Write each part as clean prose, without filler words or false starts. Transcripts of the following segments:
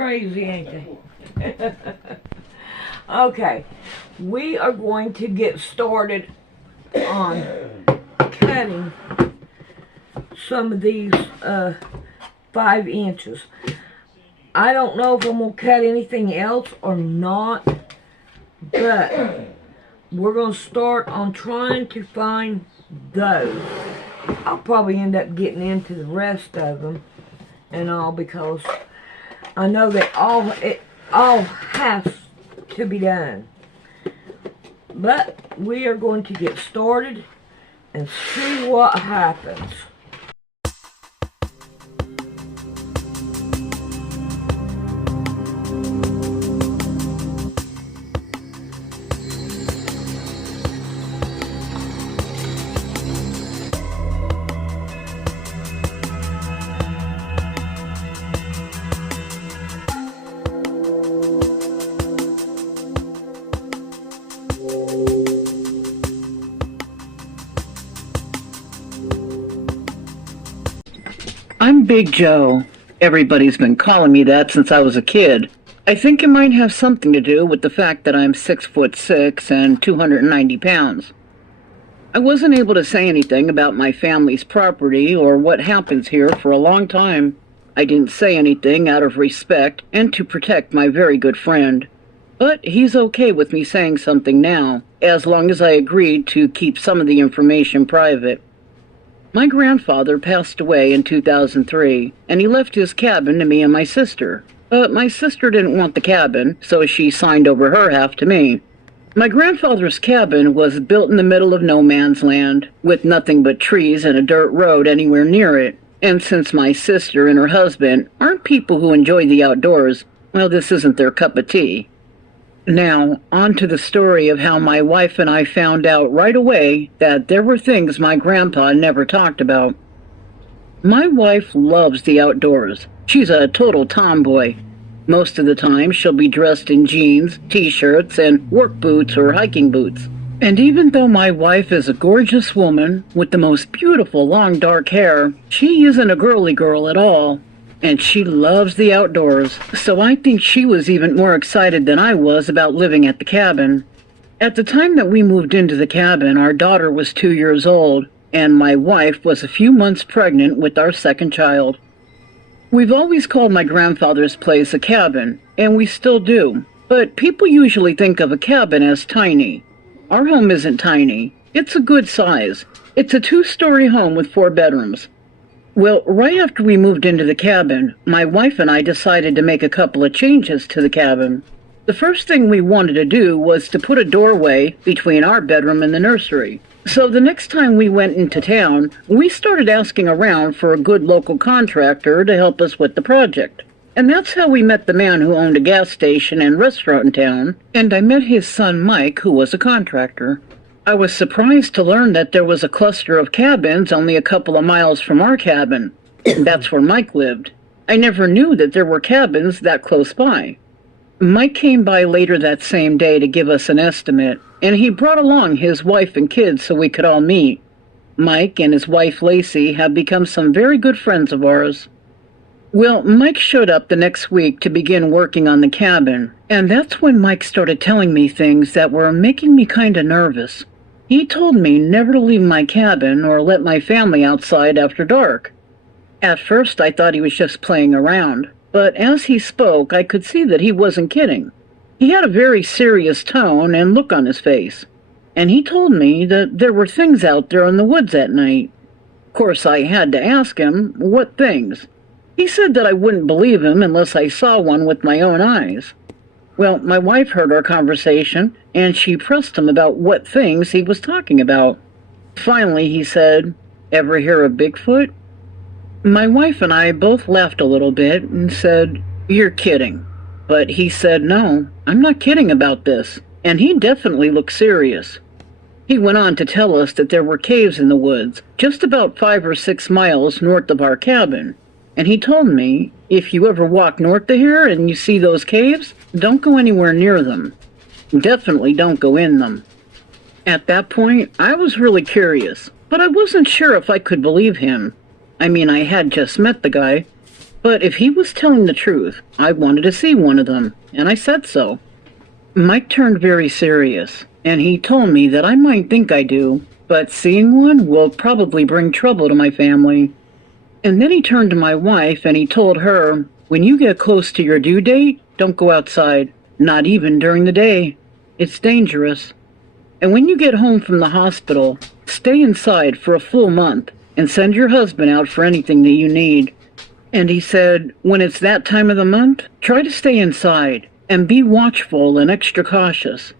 Crazy, ain't they? Okay, we are going to get started on cutting some of these 5 inches. I don't know if I'm going to cut anything else or not, but we're going to start on trying to find those. I'll probably end up getting into the rest of them and all, because I know that it all has to be done. But we are going to get started and see what happens. I'm Big Joe. Everybody's been calling me that since I was a kid. I think it might have something to do with the fact that I'm 6'6" and 290 pounds. I wasn't able to say anything about my family's property or what happens here for a long time. I didn't say anything out of respect and to protect my very good friend. But he's okay with me saying something now, as long as I agreed to keep some of the information private. My grandfather passed away in 2003, and he left his cabin to me and my sister. But my sister didn't want the cabin, so she signed over her half to me. My grandfather's cabin was built in the middle of no man's land, with nothing but trees and a dirt road anywhere near it. And since my sister and her husband aren't people who enjoy the outdoors, well, this isn't their cup of tea. Now, on to the story of how my wife and I found out right away that there were things my grandpa never talked about. My wife loves the outdoors. She's a total tomboy. Most of the time, she'll be dressed in jeans, t-shirts, and work boots or hiking boots. And even though my wife is a gorgeous woman with the most beautiful long dark hair, she isn't a girly girl at all. And she loves the outdoors, so I think she was even more excited than I was about living at the cabin. At the time that we moved into the cabin, our daughter was 2 years old, and my wife was a few months pregnant with our second child. We've always called my grandfather's place a cabin, and we still do, but people usually think of a cabin as tiny. Our home isn't tiny. It's a good size. It's a 2-story home with 4 bedrooms. Well, right after we moved into the cabin, my wife and I decided to make a couple of changes to the cabin. The first thing we wanted to do was to put a doorway between our bedroom and the nursery. So the next time we went into town, we started asking around for a good local contractor to help us with the project. And that's how we met the man who owned a gas station and restaurant in town, and I met his son Mike, who was a contractor. I was surprised to learn that there was a cluster of cabins only a couple of miles from our cabin. That's where Mike lived. I never knew that there were cabins that close by. Mike came by later that same day to give us an estimate, and he brought along his wife and kids so we could all meet. Mike and his wife Lacey have become some very good friends of ours. Well, Mike showed up the next week to begin working on the cabin, and that's when Mike started telling me things that were making me kind of nervous. He told me never to leave my cabin or let my family outside after dark. At first, I thought he was just playing around, but as he spoke, I could see that he wasn't kidding. He had a very serious tone and look on his face, and he told me that there were things out there in the woods at night. Of course, I had to ask him, what things? He said that I wouldn't believe him unless I saw one with my own eyes. Well, my wife heard our conversation, and she pressed him about what things he was talking about. Finally, he said, "Ever hear of Bigfoot?" My wife and I both laughed a little bit and said, "You're kidding." But he said, "No, I'm not kidding about this," and he definitely looked serious. He went on to tell us that there were caves in the woods, just about 5 or 6 miles north of our cabin. And he told me, if you ever walk north of here and you see those caves, don't go anywhere near them. Definitely don't go in them. At that point, I was really curious, but I wasn't sure if I could believe him. I mean, I had just met the guy. But if he was telling the truth, I wanted to see one of them, and I said so. Mike turned very serious, and he told me that I might think I do, but seeing one will probably bring trouble to my family. And then he turned to my wife and he told her, when you get close to your due date, don't go outside, not even during the day. It's dangerous. And when you get home from the hospital, stay inside for a full month and send your husband out for anything that you need. And he said, when it's that time of the month, try to stay inside and be watchful and extra cautious.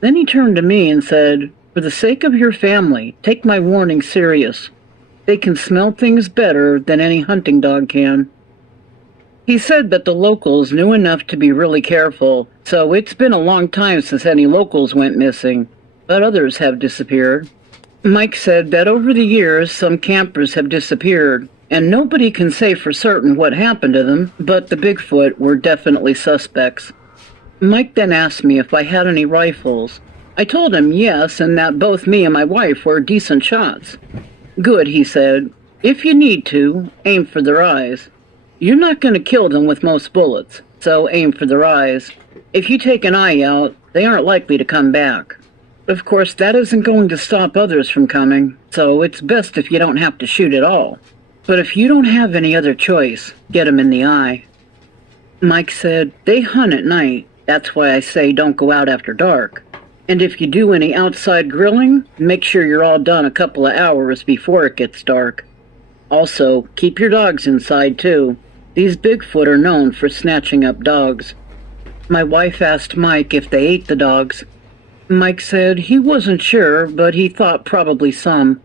Then he turned to me and said, for the sake of your family, take my warning serious. They can smell things better than any hunting dog can. He said that the locals knew enough to be really careful, so it's been a long time since any locals went missing, but others have disappeared. Mike said that over the years some campers have disappeared, and nobody can say for certain what happened to them, but the Bigfoot were definitely suspects. Mike then asked me if I had any rifles. I told him yes, and that both me and my wife were decent shots. Good, he said. If you need to, aim for their eyes. You're not going to kill them with most bullets, so aim for their eyes. If you take an eye out, they aren't likely to come back. Of course, that isn't going to stop others from coming, so it's best if you don't have to shoot at all. But if you don't have any other choice, get them in the eye. Mike said, they hunt at night. That's why I say don't go out after dark. And if you do any outside grilling, make sure you're all done a couple of hours before it gets dark. Also, keep your dogs inside too. These Bigfoot are known for snatching up dogs. My wife asked Mike if they ate the dogs. Mike said he wasn't sure, but he thought probably some.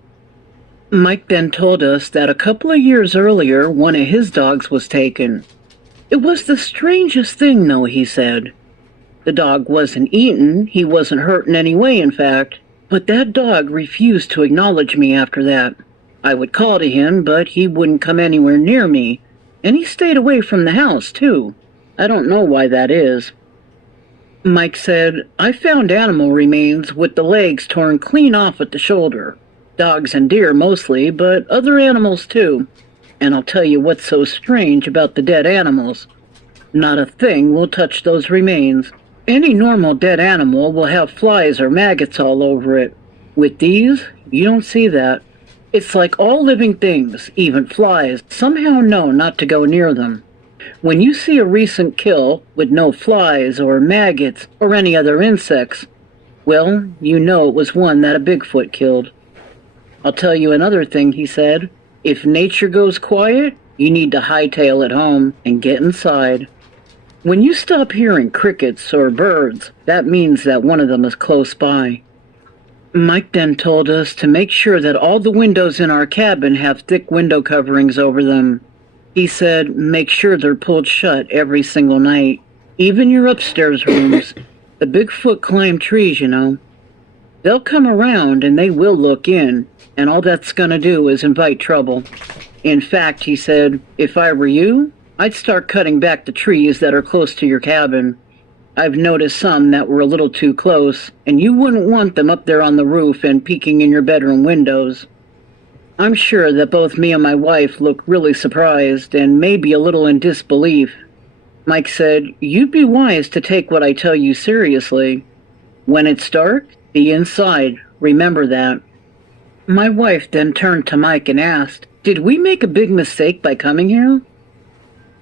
Mike then told us that a couple of years earlier, one of his dogs was taken. It was the strangest thing, though, he said. The dog wasn't eaten, he wasn't hurt in any way, in fact, but that dog refused to acknowledge me after that. I would call to him, but he wouldn't come anywhere near me, and he stayed away from the house, too. I don't know why that is. Mike said, I found animal remains with the legs torn clean off at the shoulder. Dogs and deer mostly, but other animals too. And I'll tell you what's so strange about the dead animals. Not a thing will touch those remains. Any normal dead animal will have flies or maggots all over it. With these, you don't see that. It's like all living things, even flies, somehow know not to go near them. When you see a recent kill with no flies or maggots or any other insects, well, you know it was one that a Bigfoot killed. I'll tell you another thing, he said. If nature goes quiet, you need to hightail it home and get inside. When you stop hearing crickets or birds, that means that one of them is close by. Mike then told us to make sure that all the windows in our cabin have thick window coverings over them. He said, make sure they're pulled shut every single night, even your upstairs rooms. The Bigfoot climb trees, you know. They'll come around and they will look in, and all that's gonna do is invite trouble. In fact, he said, if I were you, I'd start cutting back the trees that are close to your cabin. I've noticed some that were a little too close, and you wouldn't want them up there on the roof and peeking in your bedroom windows. I'm sure that both me and my wife looked really surprised and maybe a little in disbelief. Mike said, you'd be wise to take what I tell you seriously. When it's dark, be inside. Remember that. My wife then turned to Mike and asked, did we make a big mistake by coming here?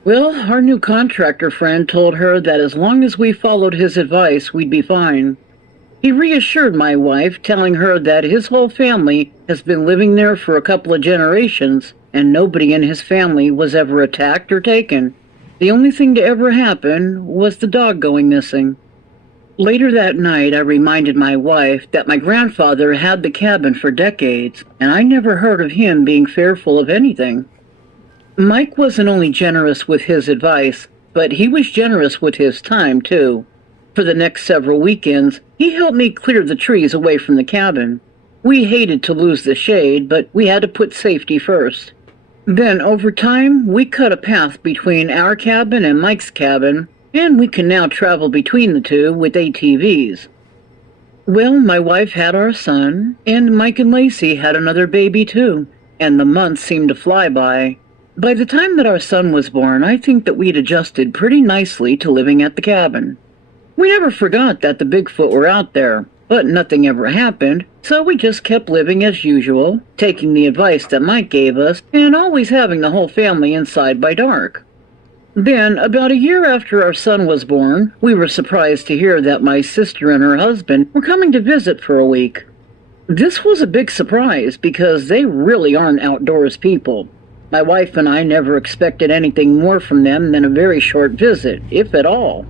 Well, our new contractor friend told her that as long as we followed his advice, we'd be fine. He reassured my wife, telling her that his whole family has been living there for a couple of generations, and nobody in his family was ever attacked or taken. The only thing to ever happen was the dog going missing. Later that night, I reminded my wife that my grandfather had the cabin for decades, and I never heard of him being fearful of anything. Mike wasn't only generous with his advice, but he was generous with his time, too. For the next several weekends, he helped me clear the trees away from the cabin. We hated to lose the shade, but we had to put safety first. Then, over time, we cut a path between our cabin and Mike's cabin, and we can now travel between the two with ATVs. Well, my wife had our son, and Mike and Lacey had another baby, too, and the months seemed to fly by. By the time that our son was born, I think that we'd adjusted pretty nicely to living at the cabin. We never forgot that the Bigfoot were out there, but nothing ever happened, so we just kept living as usual, taking the advice that Mike gave us, and always having the whole family inside by dark. Then, about a year after our son was born, we were surprised to hear that my sister and her husband were coming to visit for a week. This was a big surprise because they really aren't outdoors people. My wife and I never expected anything more from them than a very short visit, if at all.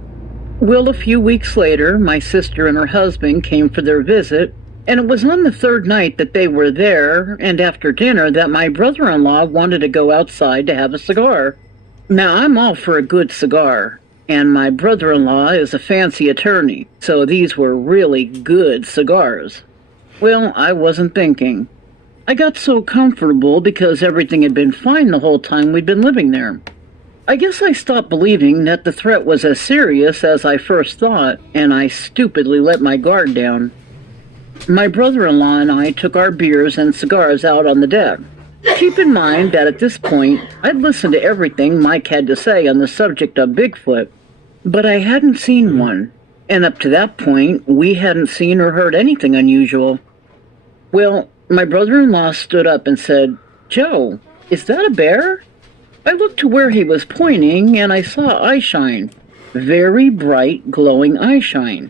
Well, a few weeks later, my sister and her husband came for their visit, and it was on the third night that they were there, and after dinner, that my brother-in-law wanted to go outside to have a cigar. Now, I'm all for a good cigar, and my brother-in-law is a fancy attorney, so these were really good cigars. Well, I wasn't thinking. I got so comfortable because everything had been fine the whole time we'd been living there. I guess I stopped believing that the threat was as serious as I first thought, and I stupidly let my guard down. My brother-in-law and I took our beers and cigars out on the deck. Keep in mind that at this point, I'd listened to everything Mike had to say on the subject of Bigfoot, but I hadn't seen one, and up to that point, we hadn't seen or heard anything unusual. Well, my brother-in-law stood up and said, "Joe, is that a bear?" I looked to where he was pointing, and I saw eyeshine. Very bright, glowing eyeshine.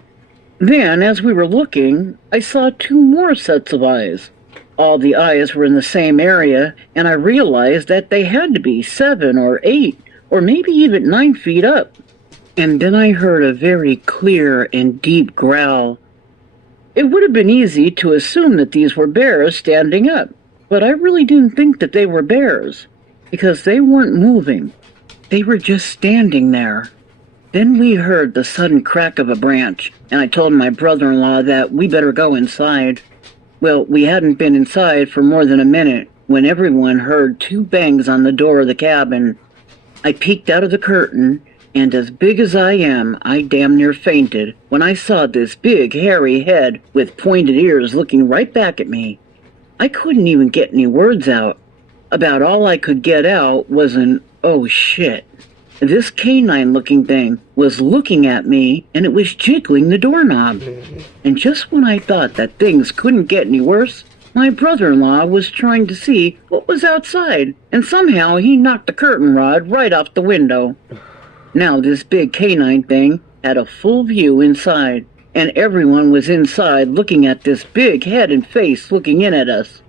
Then, as we were looking, I saw two more sets of eyes. All the eyes were in the same area, and I realized that they had to be 7 or 8, or maybe even 9 feet up. And then I heard a very clear and deep growl. It would have been easy to assume that these were bears standing up, but I really didn't think that they were bears, because they weren't moving. They were just standing there. Then we heard the sudden crack of a branch, and I told my brother-in-law that we better go inside. Well, we hadn't been inside for more than a minute when everyone heard 2 bangs on the door of the cabin. I peeked out of the curtain, and as big as I am, I damn near fainted when I saw this big, hairy head with pointed ears looking right back at me. I couldn't even get any words out. About all I could get out was an, "Oh shit." This canine-looking thing was looking at me, and it was jiggling the doorknob. And just when I thought that things couldn't get any worse, my brother-in-law was trying to see what was outside, and somehow he knocked the curtain rod right off the window. Now this big canine thing had a full view inside, and everyone was inside looking at this big head and face looking in at us.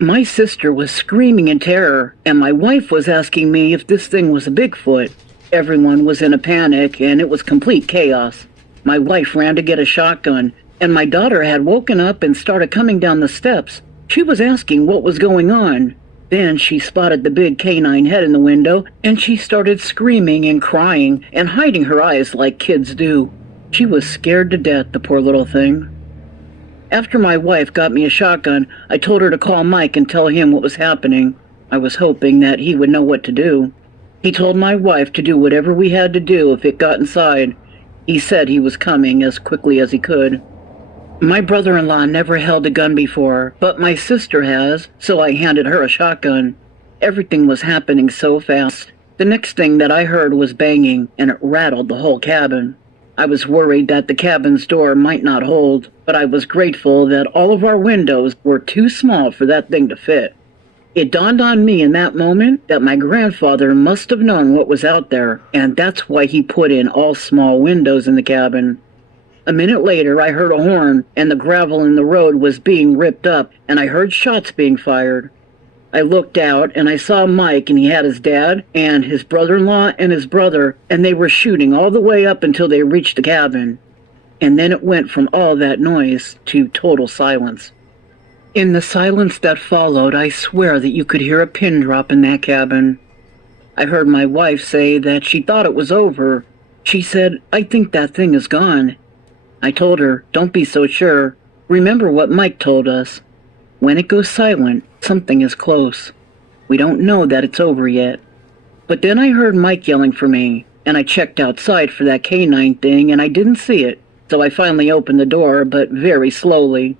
My sister was screaming in terror, and my wife was asking me if this thing was a Bigfoot. Everyone was in a panic, and it was complete chaos. My wife ran to get a shotgun, and my daughter had woken up and started coming down the steps. She was asking what was going on. Then she spotted the big canine head in the window, and she started screaming and crying and hiding her eyes like kids do. She was scared to death, the poor little thing. After my wife got me a shotgun, I told her to call Mike and tell him what was happening. I was hoping that he would know what to do. He told my wife to do whatever we had to do if it got inside. He said he was coming as quickly as he could. My brother-in-law never held a gun before, but my sister has, so I handed her a shotgun. Everything was happening so fast. The next thing that I heard was banging, and it rattled the whole cabin. I was worried that the cabin's door might not hold, but I was grateful that all of our windows were too small for that thing to fit. It dawned on me in that moment that my grandfather must have known what was out there, and that's why he put in all small windows in the cabin. A minute later, I heard a horn, and the gravel in the road was being ripped up, and I heard shots being fired. I looked out, and I saw Mike, and he had his dad, and his brother-in-law, and his brother, and they were shooting all the way up until they reached the cabin. And then it went from all that noise to total silence. In the silence that followed, I swear that you could hear a pin drop in that cabin. I heard my wife say that she thought it was over. She said, "I think that thing is gone." I told her, "Don't be so sure. Remember what Mike told us. When it goes silent, something is close. We don't know that it's over yet." But then I heard Mike yelling for me, and I checked outside for that canine thing, and I didn't see it, so I finally opened the door, but very slowly.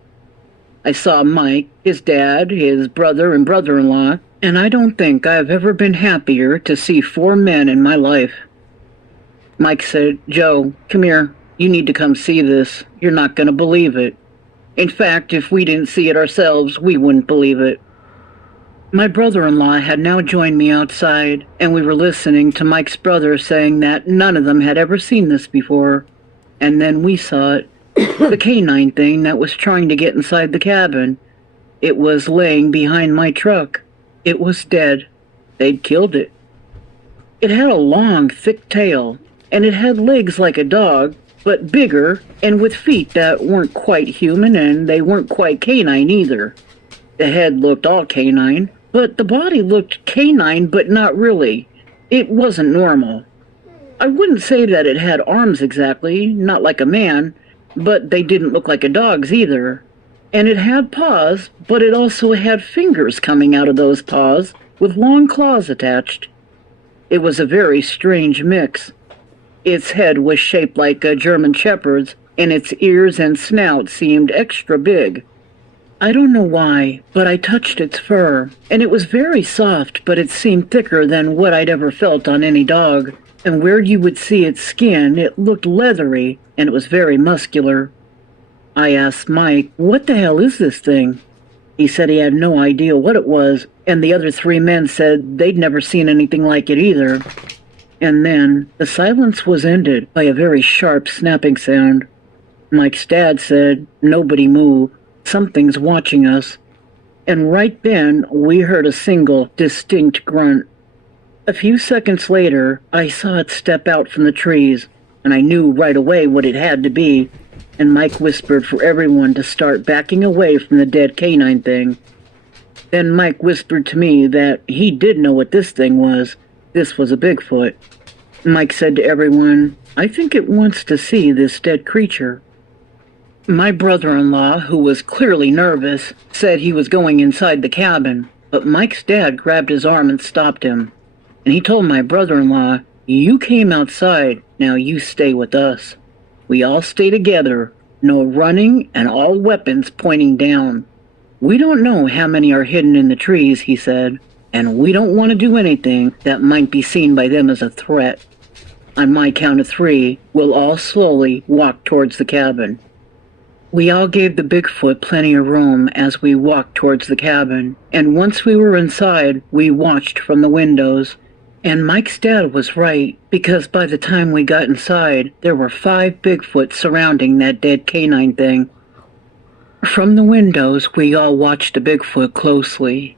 I saw Mike, his dad, his brother and brother-in-law, And I don't think I've ever been happier to see 4 men in my life. Mike said, "Joe, come here. You need to come see this. You're not going to believe it. In fact, if we didn't see it ourselves, we wouldn't believe it." My brother-in-law had now joined me outside, and we were listening to Mike's brother saying that none of them had ever seen this before. And then we saw it. The canine thing that was trying to get inside the cabin. It was laying behind my truck. It was dead. They'd killed it. It had a long, thick tail, and it had legs like a dog, but bigger and with feet that weren't quite human, and they weren't quite canine either. The head looked all canine, but the body looked canine, but not really. It wasn't normal. I wouldn't say that it had arms exactly, not like a man, but they didn't look like a dog's either. And it had paws, but it also had fingers coming out of those paws, with long claws attached. It was a very strange mix. Its head was shaped like a German shepherd's, and its ears and snout seemed extra big. I don't know why, but I touched its fur, and it was very soft, but it seemed thicker than what I'd ever felt on any dog. And where you would see its skin, it looked leathery, and it was very muscular. I asked Mike, "What the hell is this thing?" He said he had no idea what it was, and the other 3 men said they'd never seen anything like it either. And then the silence was ended by a very sharp snapping sound. Mike's dad said, "Nobody move. Something's watching us." And right then, we heard a single, distinct grunt. A few seconds later, I saw it step out from the trees, and I knew right away what it had to be, and Mike whispered for everyone to start backing away from the dead canine thing. Then Mike whispered to me that he did know what this thing was. This was a Bigfoot. Mike said to everyone, "I think it wants to see this dead creature." My brother-in-law, who was clearly nervous, said he was going inside the cabin, but Mike's dad grabbed his arm and stopped him. And he told my brother-in-law, "You came outside, now you stay with us. We all stay together, no running, and all weapons pointing down. We don't know how many are hidden in the trees," he said, "and we don't want to do anything that might be seen by them as a threat. On my count of 3, we'll all slowly walk towards the cabin." We all gave the Bigfoot plenty of room as we walked towards the cabin, and once we were inside, we watched from the windows. And Mike's dad was right, because by the time we got inside, there were 5 Bigfoot surrounding that dead canine thing. From the windows, we all watched the Bigfoot closely.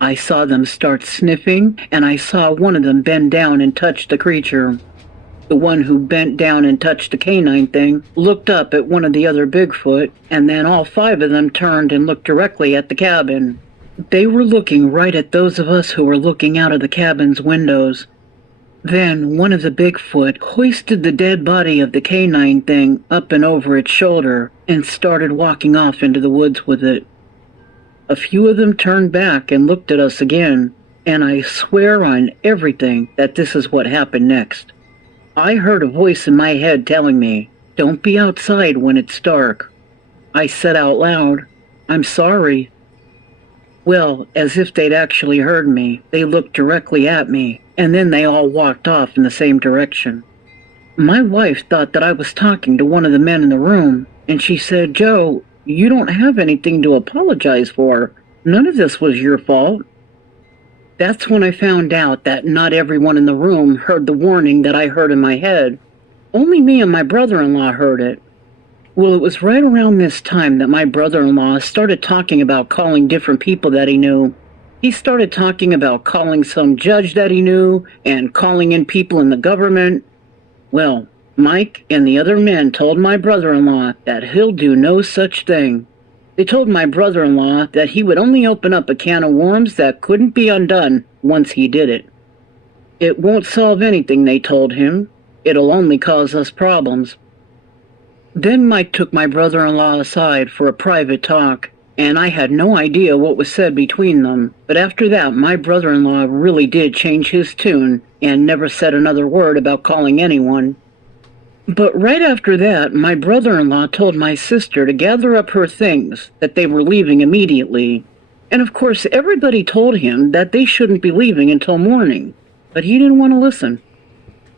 I saw them start sniffing, and I saw one of them bend down and touch the creature. The one who bent down and touched the canine thing looked up at one of the other Bigfoot, and then all 5 of them turned and looked directly at the cabin. They were looking right at those of us who were looking out of the cabin's windows. Then one of the Bigfoot hoisted the dead body of the canine thing up and over its shoulder and started walking off into the woods with it. A few of them turned back and looked at us again, and I swear on everything that this is what happened next. I heard a voice in my head telling me, "Don't be outside when it's dark." I said out loud, "I'm sorry." Well, as if they'd actually heard me, they looked directly at me, and then they all walked off in the same direction. My wife thought that I was talking to one of the men in the room, and she said, "Joe, you don't have anything to apologize for. None of this was your fault." That's when I found out that not everyone in the room heard the warning that I heard in my head. Only me and my brother-in-law heard it. Well, it was right around this time that my brother-in-law started talking about calling different people that he knew. He started talking about calling some judge that he knew and calling in people in the government. Well, Mike and the other men told my brother-in-law that he'll do no such thing. They told my brother-in-law that he would only open up a can of worms that couldn't be undone once he did it. It won't solve anything, they told him. It'll only cause us problems. Then Mike took my brother-in-law aside for a private talk, and I had no idea what was said between them. But after that, my brother-in-law really did change his tune and never said another word about calling anyone. But right after that, my brother-in-law told my sister to gather up her things, that they were leaving immediately. And of course, everybody told him that they shouldn't be leaving until morning, but he didn't want to listen.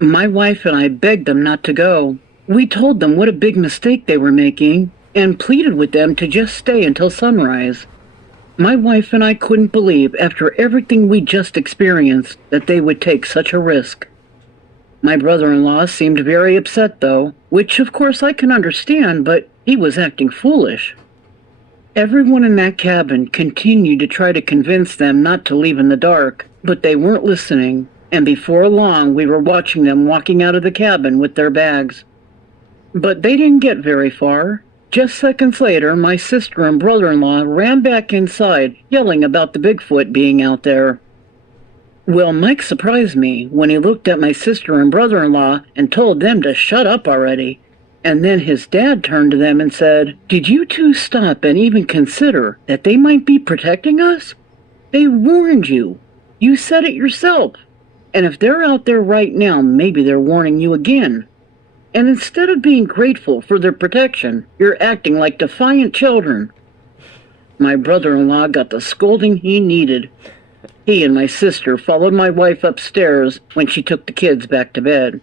My wife and I begged them not to go. We told them what a big mistake they were making and pleaded with them to just stay until sunrise. My wife and I couldn't believe, after everything we just experienced, that they would take such a risk. My brother-in-law seemed very upset, though, which of course I can understand, but he was acting foolish. Everyone in that cabin continued to try to convince them not to leave in the dark, but they weren't listening, and before long we were watching them walking out of the cabin with their bags. But they didn't get very far. Just seconds later, my sister and brother-in-law ran back inside, yelling about the Bigfoot being out there. Well, Mike surprised me when he looked at my sister and brother-in-law and told them to shut up already. And then his dad turned to them and said, "Did you two stop and even consider that they might be protecting us? They warned you. You said it yourself. And if they're out there right now, maybe they're warning you again. And instead of being grateful for their protection, you're acting like defiant children." My brother-in-law got the scolding he needed. He and my sister followed my wife upstairs when she took the kids back to bed.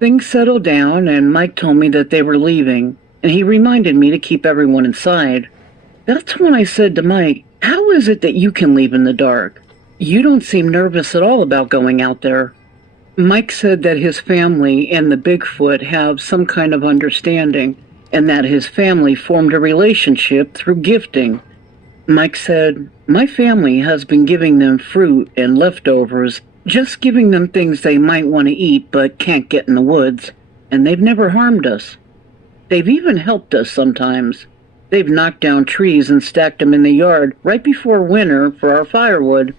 Things settled down, and Mike told me that they were leaving, and he reminded me to keep everyone inside. That's when I said to Mike, "How is it that you can leave in the dark? You don't seem nervous at all about going out there." Mike said that his family and the Bigfoot have some kind of understanding, and that his family formed a relationship through gifting. Mike said, "My family has been giving them fruit and leftovers, just giving them things they might want to eat but can't get in the woods, and they've never harmed us. They've even helped us sometimes. They've knocked down trees and stacked them in the yard right before winter for our firewood."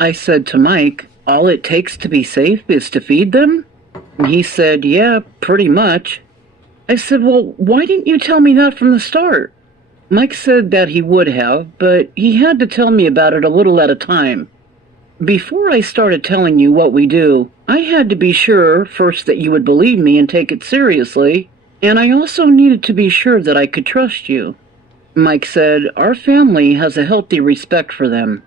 I said to Mike, "All it takes to be safe is to feed them?" And he said, "Yeah, pretty much." I said, "Well, why didn't you tell me that from the start?" Mike said that he would have, but he had to tell me about it a little at a time. "Before I started telling you what we do, I had to be sure first that you would believe me and take it seriously, and I also needed to be sure that I could trust you." Mike said, "Our family has a healthy respect for them."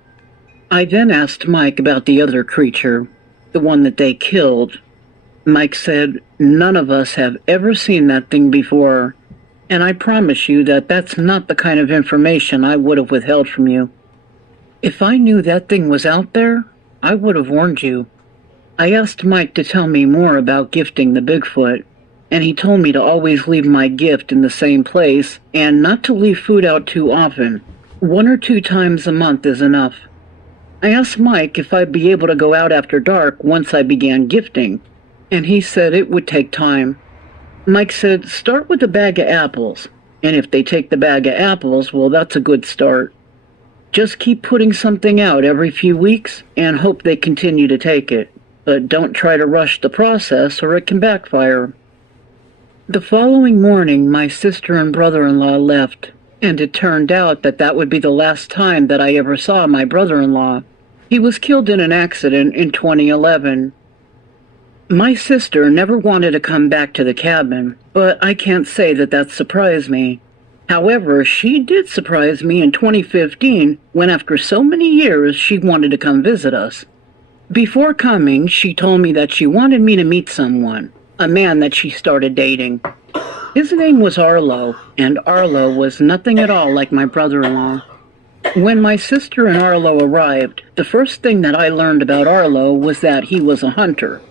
I then asked Mike about the other creature, the one that they killed. Mike said, "None of us have ever seen that thing before, and I promise you that that's not the kind of information I would have withheld from you. If I knew that thing was out there, I would have warned you." I asked Mike to tell me more about gifting the Bigfoot, and he told me to always leave my gift in the same place and not to leave food out too often. 1 or 2 times a month is enough. I asked Mike if I'd be able to go out after dark once I began gifting, and he said it would take time. Mike said, "Start with a bag of apples, and if they take the bag of apples, well, that's a good start. Just keep putting something out every few weeks and hope they continue to take it, but don't try to rush the process or it can backfire." The following morning, my sister and brother-in-law left, and it turned out that that would be the last time that I ever saw my brother-in-law. He was killed in an accident in 2011. My sister never wanted to come back to the cabin, but I can't say that that surprised me. However, she did surprise me in 2015 when after so many years she wanted to come visit us. Before coming, she told me that she wanted me to meet someone, a man that she started dating. His name was Arlo, and Arlo was nothing at all like my brother-in-law. When my sister and Arlo arrived, the first thing that I learned about Arlo was that he was a hunter.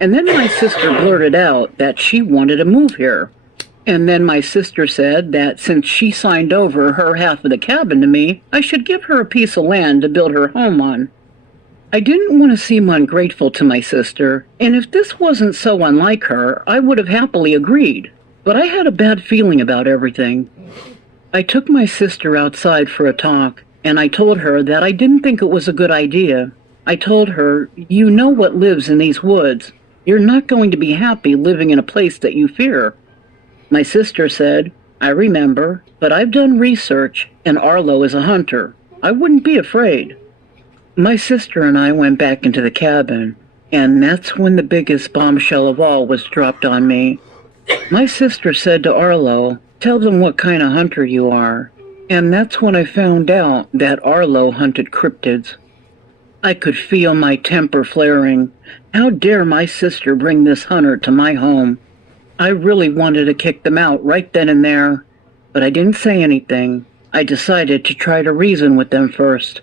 And then my sister blurted out that she wanted to move here. And then my sister said that since she signed over her half of the cabin to me, I should give her a piece of land to build her home on. I didn't want to seem ungrateful to my sister, and if this wasn't so unlike her, I would have happily agreed. But I had a bad feeling about everything. I took my sister outside for a talk, and I told her that I didn't think it was a good idea. I told her, "You know what lives in these woods. You're not going to be happy living in a place that you fear." My sister said, "I remember, but I've done research, and Arlo is a hunter. I wouldn't be afraid." My sister and I went back into the cabin, and that's when the biggest bombshell of all was dropped on me. My sister said to Arlo, "Tell them what kind of hunter you are, And that's when I found out that Arlo hunted cryptids. I could feel my temper flaring. How dare my sister bring this hunter to my home? I really wanted to kick them out right then and there, but I didn't say anything. I decided to try to reason with them first.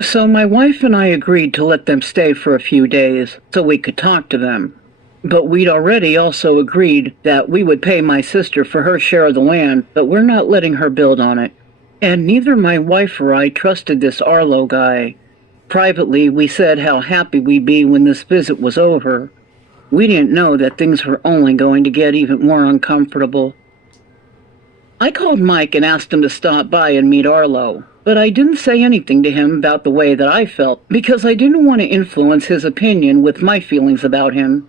So my wife and I agreed to let them stay for a few days so we could talk to them. But we'd already also agreed that we would pay my sister for her share of the land, but we're not letting her build on it. And neither my wife or I trusted this Arlo guy. Privately, we said how happy we'd be when this visit was over. We didn't know that things were only going to get even more uncomfortable. I called Mike and asked him to stop by and meet Arlo, but I didn't say anything to him about the way that I felt because I didn't want to influence his opinion with my feelings about him.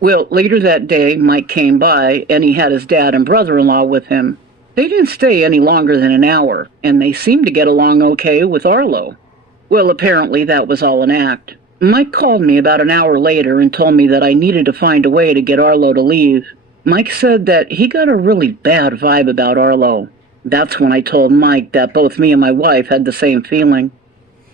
Well, later that day, Mike came by, and he had his dad and brother-in-law with him. They didn't stay any longer than an hour, and they seemed to get along okay with Arlo. Well, apparently that was all an act. Mike called me about an hour later and told me that I needed to find a way to get Arlo to leave. Mike said that he got a really bad vibe about Arlo. That's when I told Mike that both me and my wife had the same feeling.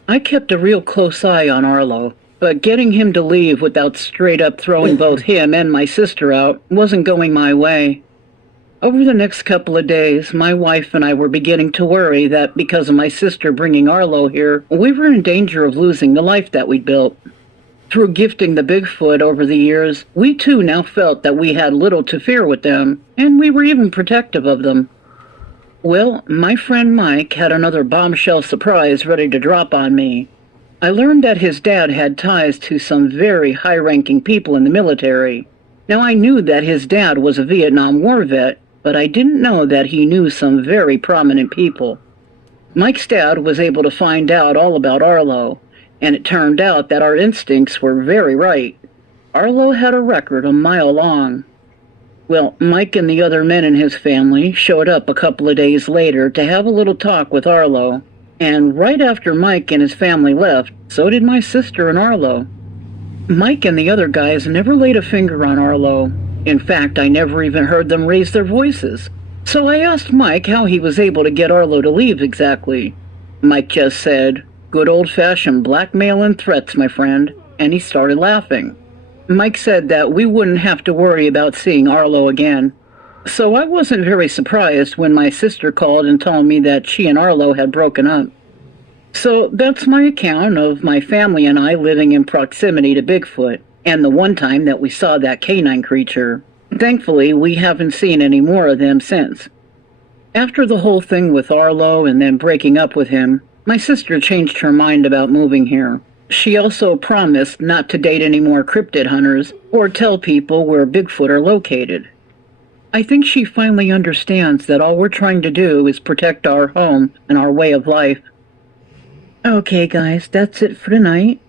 I kept a real close eye on Arlo, but getting him to leave without straight up throwing both him and my sister out wasn't going my way. Over the next couple of days, my wife and I were beginning to worry that because of my sister bringing Arlo here, we were in danger of losing the life that we'd built. Through gifting the Bigfoot over the years, we too now felt that we had little to fear with them, and we were even protective of them. Well, my friend Mike had another bombshell surprise ready to drop on me. I learned that his dad had ties to some very high-ranking people in the military. Now, I knew that his dad was a Vietnam War vet, but I didn't know that he knew some very prominent people. Mike's dad was able to find out all about Arlo, and it turned out that our instincts were very right. Arlo had a record a mile long. Well, Mike and the other men in his family showed up a couple of days later to have a little talk with Arlo, and right after Mike and his family left, so did my sister and Arlo. Mike and the other guys never laid a finger on Arlo. In fact, I never even heard them raise their voices. So I asked Mike how he was able to get Arlo to leave exactly. Mike just said, "Good old-fashioned blackmail and threats, my friend," and he started laughing. Mike said that we wouldn't have to worry about seeing Arlo again. So I wasn't very surprised when my sister called and told me that she and Arlo had broken up. So that's my account of my family and I living in proximity to Bigfoot, and the one time that we saw that canine creature. Thankfully, we haven't seen any more of them since. After the whole thing with Arlo and then breaking up with him, my sister changed her mind about moving here. She also promised not to date any more cryptid hunters or tell people where Bigfoot are located. I think she finally understands that all we're trying to do is protect our home and our way of life. Okay, guys, that's it for tonight.